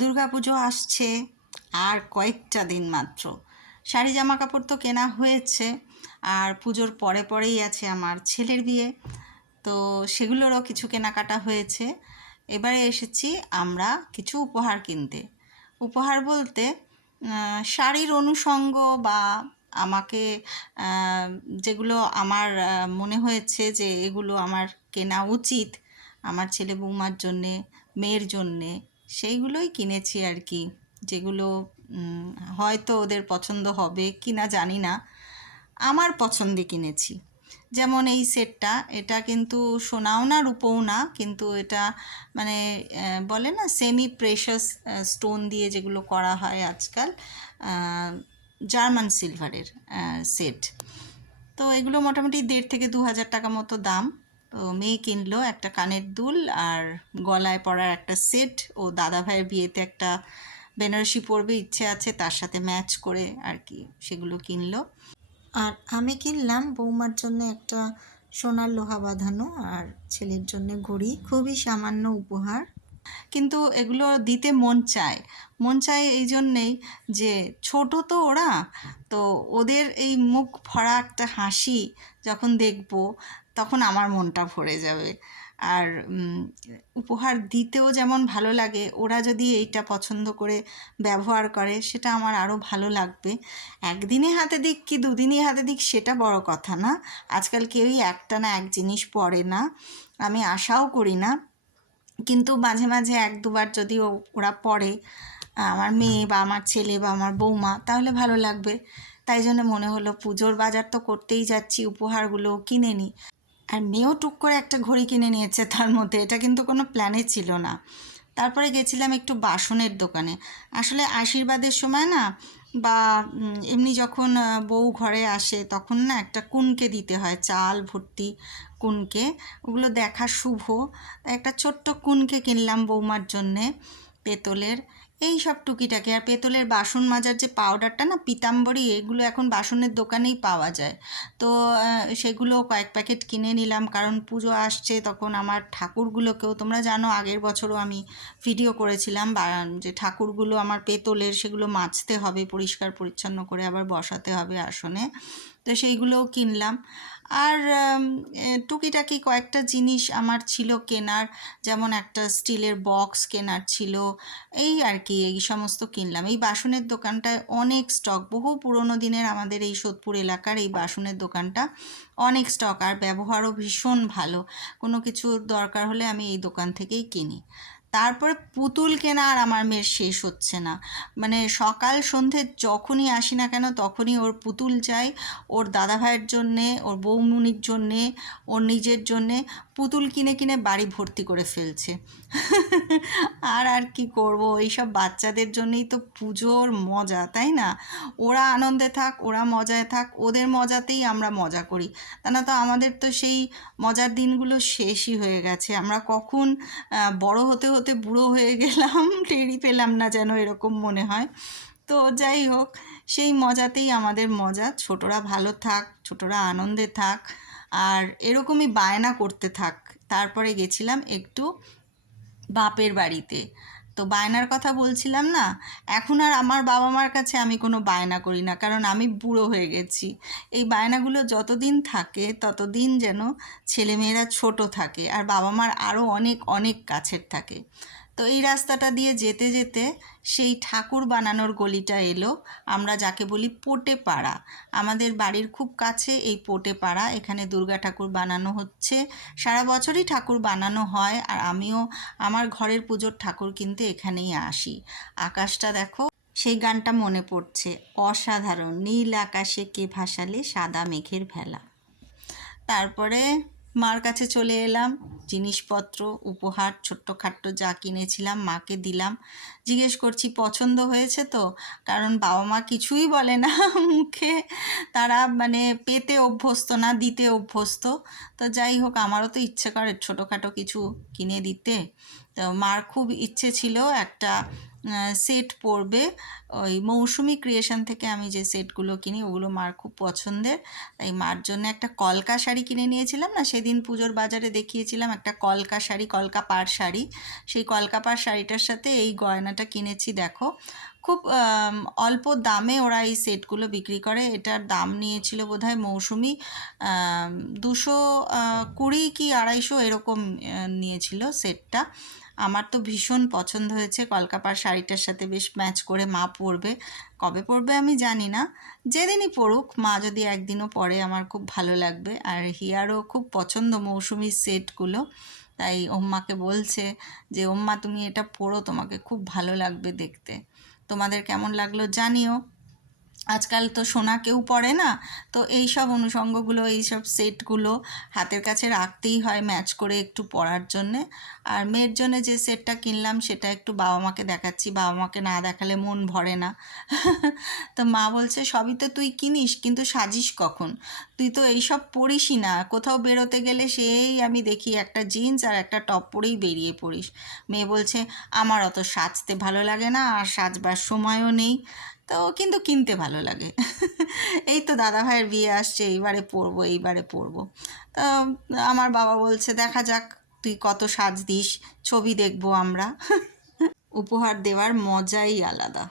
দুর্গাপুজো আসছে আর কয়েকটা দিন মাত্র। শাড়ি জামা কাপড় তো কেনা হয়েছে আর পুজোর পরে পরেই আছে আমার ছেলের বিয়ে। তো সেগুলোরও কিছু কেনাকাটা হয়েছে। এবারে এসেছি আমরা কিছু উপহার কিনতে। উপহার বলতে শাড়ির অনুষঙ্গ বা আমাকে যেগুলো আমার মনে হয়েছে যে এগুলো আমার কেনা উচিত আমার ছেলে বৌমার জন্যে, মেয়ের জন্যে সেইগুলোই কিনেছি আর কি, যেগুলো হয়তো ওদের পছন্দ হবে কি না জানি না। আমার পছন্দে কিনেছি। যেমন এই সেটটা, এটা কিন্তু সোনাও না, রূপও না, কিন্তু এটা মানে বলে না সেমি প্রেশাস স্টোন দিয়ে যেগুলো করা হয় আজকাল জার্মান সিলভারের সেট তো এগুলো মোটামুটি দেড় থেকে দু হাজার টাকা মতো দাম। তো মেয়ে কিনলো একটা কানের দুল আর গলায় পড়ার একটা সেট। ও দাদা ভাইয়ের বিয়েতে একটা বেনারসি পরবে, ইচ্ছে আছে তার সাথে ম্যাচ করে আর কি সেগুলো কিনলো। আর আমি কিনলাম বৌমার জন্য একটা সোনার লোহা বাঁধানো আর ছেলের জন্য ঘড়ি। খুবই সামান্য উপহার। কিন্তু এগুলো দিতে মন চায়। মন চায় এই জন্যেই যে ছোট তো ওরা, তো ওদের এই মুখ ভরা একটা হাসি যখন দেখব, তখন আমার মনটা ভরে যাবে। আর উপহার দিতেও যেমন ভালো লাগে, ওরা যদি এইটা পছন্দ করে ব্যবহার করে, সেটা আমার আরও ভালো লাগবে। একদিনে হাতে দিক কি দুদিনে হাতে দিক সেটা বড় কথা না। আজকাল কেউই একটা না এক জিনিস পরে না। আমি আশাও করি না। কিন্তু মাঝে মাঝে এক, দুবার যদি ওরা পড়ে, আমার মেয়ে বা আমার ছেলে বা আমার বৌমা, তাহলে ভালো লাগবে। তাই জন্য মনে হলো পুজোর বাজার তো করতেই যাচ্ছি, উপহারগুলো কিনে নিই আর মেয়েও টুক করে একটা ঘড়ি কিনে নিয়েছে তার মধ্যে, এটা কিন্তু কোনো প্ল্যানে ছিল না। তারপরে গেছিলাম একটু বাসনের দোকানে। আসলে আশীর্বাদের সময় না, বা এমনি যখন বউ ঘরে আসে, তখন না একটা কুনকে দিতে হয়, চাল, ভর্তি কুনকে। ওগুলো দেখা শুভ। একটা ছোট্ট কুনকে কিনলাম বৌমার জন্যে পেতলের। এই সব টুকিটাকি। আর পেতলের বাসন মাজার যে পাউডারটা না, পিতাম্বরী, এগুলো এখন বাসনের দোকানেই পাওয়া যায়। তো সেগুলো কয়েক প্যাকেট কিনে নিলাম। কারণ পুজো আসছে তখন আমার ঠাকুরগুলোকেও, তোমরা জানো আগের বছরও আমি ভিডিও করেছিলাম যে ঠাকুরগুলো আমার পেতলের, সেগুলো মাজতে হবে, পরিষ্কার পরিচ্ছন্ন করে আবার বসাতে হবে আসনে। তো সেইগুলোও কিনলাম। আর টুকিটাকি কয়েকটা জিনিস আমার ছিল কেনার, যেমন একটা স্টিলের বক্স কেনার ছিল, এই আর কি এই সমস্ত কিনলাম। এই বাসনের দোকানটায় অনেক স্টক, বহু পুরনো দিনের আমাদের এই সোদপুর এলাকার এই বাসনের দোকানটা অনেক স্টক, আর ব্যবহারও ভীষণ ভালো। কোনো কিছু দরকার হলে আমি এই দোকান থেকেই কিনি। তারপরে পুতুল কেনা আর আমার মেয়ের শেষ হচ্ছে না। মানে সকাল সন্ধে যখনই আসি না কেন তখনই ওর পুতুল চাই, ওর দাদা ভাইয়ের জন্যে, ওর বৌমুনির জন্যে, ওর নিজের জন্যে পুতুল কিনে কিনে বাড়ি ভর্তি করে ফেলছে। আর আর কি করব? এইসব বাচ্চাদের জন্যই তো পুজোর মজা, তাই না? ওরা আনন্দে থাক, ওরা মজায় থাক, ওদের মজাতেই আমরা মজা করি। তা না তো আমাদের তো সেই মজার দিনগুলো শেষই হয়ে গেছে। আমরা কখন বড় হতে হতে বুড়ো হয়ে গেলাম টেরি পেলাম না যেন এরকম মনে হয়। তো যাই হোক, সেই মজাতেই আমাদের মজা। ছোটরা ভালো থাক, ছোটরা আনন্দে থাক, আর এরকমই বায়না করতে থাক। তারপরে গেছিলাম একটু বাপের বাড়িতে। তো বায়নার কথা বলছিলাম না? এখন আর আমার বাবা মার কাছে আমি কোনো বায়না করি না, কারণ আমি বুড়ো হয়ে গেছি। এই বায়নাগুলো যতদিন থাকে, ততদিন যেন ছেলেমেয়েরা ছোট থাকে, আর বাবা মার আরও অনেক অনেক কাছের থাকে। তো এই রাস্তাটা দিয়ে যেতে যেতে সেই ঠাকুর বানানোর গলিটা এলো। আমরা যাকে বলি পোটে পাড়া আমাদের বাড়ির খুব কাছে এই পোটে পাড়া এখানে দুর্গা ঠাকুর বানানো হচ্ছে। সারা বছরই ঠাকুর বানানো হয় আর আমিও আমার ঘরের পুজোর ঠাকুর কিনতে এখানেই আসি। আকাশটা দেখো, সেই গানটা মনে পড়ছে। অসাধারণ, নীল আকাশে কে ভাসালে সাদা মেঘের ভেলা। তারপরে মার কাছে চলে এলাম। জিনিসপত্র, উপহার, ছোট্টখাট্ট যা কিনেছিলাম, মাকে দিলাম। জিজ্ঞেস করছি, পছন্দ হয়েছে তো? কারণ বাবা মা কিছুই বলে না মুখে। তারা মানে পেতে অভ্যস্ত না, দিতে অভ্যস্ত। তো যাই হোক, আমারও তো ইচ্ছে করে ছোটোখাটো কিছু কিনে দিতে। তো মার খুব ইচ্ছে ছিল একটা সেট পরবে। ওই মৌসুমি ক্রিয়েশন থেকে আমি যে সেটগুলো কিনি, ওগুলো মার খুব পছন্দের। তাই মার জন্য একটা কলকা শাড়ি কিনে নিয়েছিলাম না, সেদিন পুজোর বাজারে দেখিয়েছিলাম একটা কলকা শাড়ি, কলকা পাড় শাড়ি। সেই কলকা পাড় শাড়িটার সাথে এই গয়নাটা কিনেছি, দেখো। খুব অল্প দামে ওরা এই সেটগুলো বিক্রি করে। এটার দাম নিয়েছিল বোধহয় মৌসুমি দুশো কুড়ি কি আড়াইশো এরকম নিয়েছিল সেটটা আমার তো ভীষণ পছন্দ হয়েছে। কলকাপার শাড়িটার সাথে বেশ ম্যাচ করে মা পরবে। কবে পরবে আমি জানি না। যেদিনই পড়ুক মা যদি একদিনও পরে আমার খুব ভালো লাগবে। আর হিয়ারও খুব পছন্দ মৌসুমি সেটগুলো। তাই ওম্মাকে বলছে যে, ওম্মা, তুমি এটা পরো, তোমাকে খুব ভালো লাগবে দেখতে। তোমাদের কেমন লাগল জানিও। আজকাল তো সোনা কেউ পড়ে না, তো এই সব অনুষঙ্গগুলো এই সব সেটগুলো হাতের কাছে রাখতেই হয় ম্যাচ করে একটু পরার জন্যে। আর মেয়ের জন্য যে সেটটা কিনলাম সেটা একটু বাবা মাকে দেখাচ্ছি, বাবা মাকে না দেখালে মন ভরে না। তো মা বলছে, সবই তো তুই কিনিস, কিন্তু সাজিস কখন? তুই তো এইসব পরিসই না। কোথাও বেরোতে গেলে সেই আমি দেখি একটা জিন্স আর একটা টপ পরেই বেরিয়ে পড়িস। মেয়ে বলছে, আমার অত সাজতে ভালো লাগে না আর সাজবার সময়ও নেই। তো কিন্তু কিনতে ভালো লাগে। এই তো দাদা ভাইয়ের বিয়ে আসছে, এইবারে পরবো এইবারে পরবো। তো আমার বাবা বলছে, দেখা যাক, তুই কত সাজ দিস ছবি দেখব আমরা। উপহার দেওয়ার মজাই আলাদা।